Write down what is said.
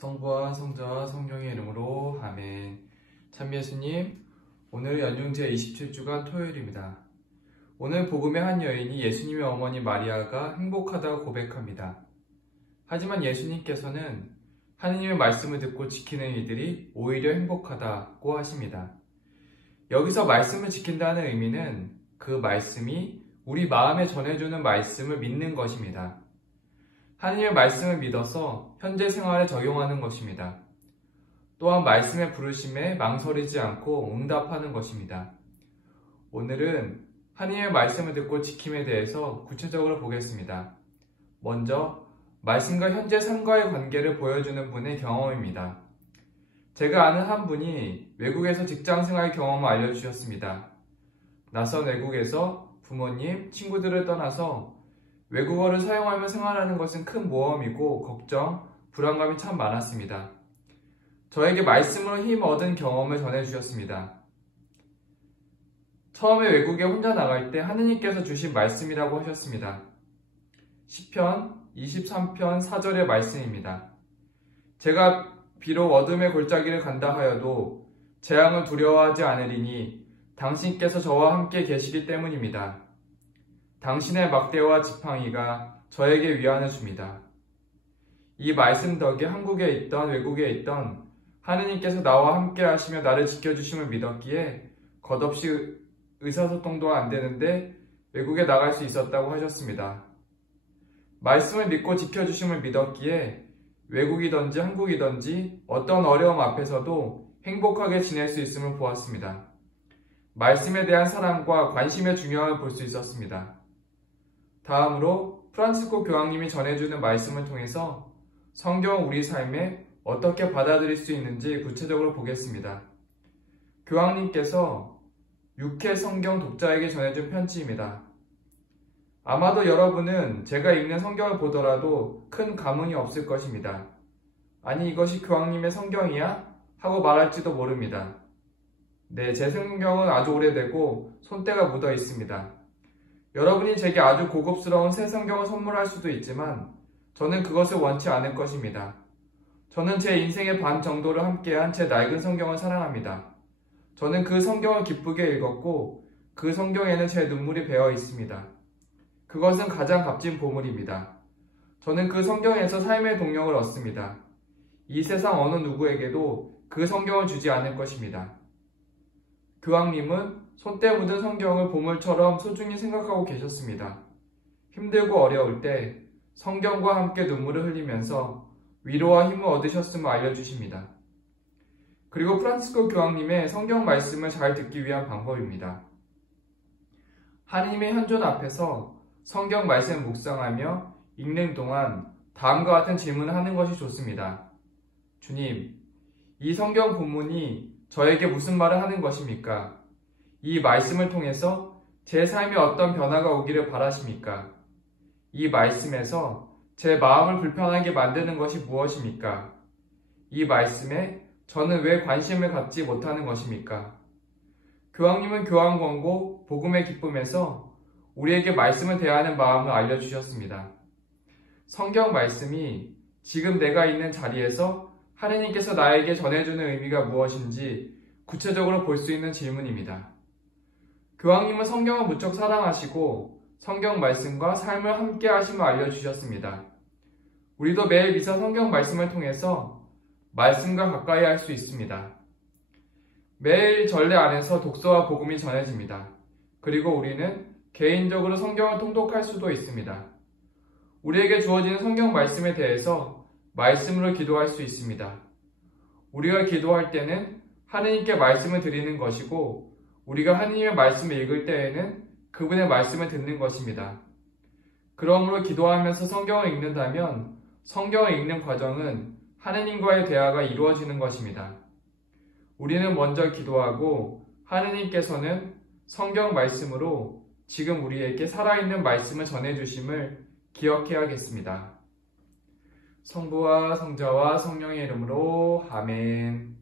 성부와 성자와 성령의 이름으로 아멘. 참 예수님, 오늘 연중 제27주간 토요일입니다. 오늘 복음의 한 여인이 예수님의 어머니 마리아가 행복하다고 고백합니다. 하지만 예수님께서는 하느님의 말씀을 듣고 지키는 이들이 오히려 행복하다고 하십니다. 여기서 말씀을 지킨다는 의미는 그 말씀이 우리 마음에 전해주는 말씀을 믿는 것입니다. 하느님의 말씀을 믿어서 현재 생활에 적용하는 것입니다. 또한 말씀의 부르심에 망설이지 않고 응답하는 것입니다. 오늘은 하느님의 말씀을 듣고 지킴에 대해서 구체적으로 보겠습니다. 먼저 말씀과 현재 삶과의 관계를 보여주는 분의 경험입니다. 제가 아는 한 분이 외국에서 직장생활 경험을 알려주셨습니다. 낯선 외국에서 부모님, 친구들을 떠나서 외국어를 사용하며 생활하는 것은 큰 모험이고 걱정, 불안감이 참 많았습니다. 저에게 말씀으로 힘 얻은 경험을 전해주셨습니다. 처음에 외국에 혼자 나갈 때 하느님께서 주신 말씀이라고 하셨습니다. 시편 23편 4절의 말씀입니다. 제가 비록 어둠의 골짜기를 간다 하여도 재앙을 두려워하지 않으리니 당신께서 저와 함께 계시기 때문입니다. 당신의 막대와 지팡이가 저에게 위안을 줍니다. 이 말씀 덕에 한국에 있던 외국에 있던 하느님께서 나와 함께 하시며 나를 지켜주심을 믿었기에 겉없이 의사소통도 안 되는데 외국에 나갈 수 있었다고 하셨습니다. 말씀을 믿고 지켜주심을 믿었기에 외국이든지 한국이든지 어떤 어려움 앞에서도 행복하게 지낼 수 있음을 보았습니다. 말씀에 대한 사랑과 관심의 중요함을 볼 수 있었습니다. 다음으로 프란치스코 교황님이 전해주는 말씀을 통해서 성경을 우리 삶에 어떻게 받아들일 수 있는지 구체적으로 보겠습니다. 교황님께서 육해 성경 독자에게 전해준 편지입니다. 아마도 여러분은 제가 읽는 성경을 보더라도 큰 감흥이 없을 것입니다. 아니, 이것이 교황님의 성경이야? 하고 말할지도 모릅니다. 네, 제 성경은 아주 오래되고 손때가 묻어 있습니다. 여러분이 제게 아주 고급스러운 새 성경을 선물할 수도 있지만 저는 그것을 원치 않을 것입니다. 저는 제 인생의 반 정도를 함께한 제 낡은 성경을 사랑합니다. 저는 그 성경을 기쁘게 읽었고 그 성경에는 제 눈물이 배어 있습니다. 그것은 가장 값진 보물입니다. 저는 그 성경에서 삶의 동력을 얻습니다. 이 세상 어느 누구에게도 그 성경을 주지 않을 것입니다. 교황님은 손때 묻은 성경을 보물처럼 소중히 생각하고 계셨습니다. 힘들고 어려울 때 성경과 함께 눈물을 흘리면서 위로와 힘을 얻으셨음을 알려주십니다. 그리고 프란치스코 교황님의 성경 말씀을 잘 듣기 위한 방법입니다. 하느님의 현존 앞에서 성경 말씀을 묵상하며 읽는 동안 다음과 같은 질문을 하는 것이 좋습니다. 주님, 이 성경 본문이 저에게 무슨 말을 하는 것입니까? 이 말씀을 통해서 제 삶에 어떤 변화가 오기를 바라십니까? 이 말씀에서 제 마음을 불편하게 만드는 것이 무엇입니까? 이 말씀에 저는 왜 관심을 갖지 못하는 것입니까? 교황님은 교황 권고 복음의 기쁨에서 우리에게 말씀을 대하는 마음을 알려주셨습니다. 성경 말씀이 지금 내가 있는 자리에서 하느님께서 나에게 전해주는 의미가 무엇인지 구체적으로 볼 수 있는 질문입니다. 교황님은 성경을 무척 사랑하시고 성경 말씀과 삶을 함께 하심을 알려주셨습니다. 우리도 매일 미사 성경 말씀을 통해서 말씀과 가까이 할 수 있습니다. 매일 전례 안에서 독서와 복음이 전해집니다. 그리고 우리는 개인적으로 성경을 통독할 수도 있습니다. 우리에게 주어지는 성경 말씀에 대해서 말씀으로 기도할 수 있습니다. 우리가 기도할 때는 하느님께 말씀을 드리는 것이고 우리가 하느님의 말씀을 읽을 때에는 그분의 말씀을 듣는 것입니다. 그러므로 기도하면서 성경을 읽는다면 성경을 읽는 과정은 하느님과의 대화가 이루어지는 것입니다. 우리는 먼저 기도하고 하느님께서는 성경 말씀으로 지금 우리에게 살아있는 말씀을 전해주심을 기억해야겠습니다. 성부와 성자와 성령의 이름으로 아멘.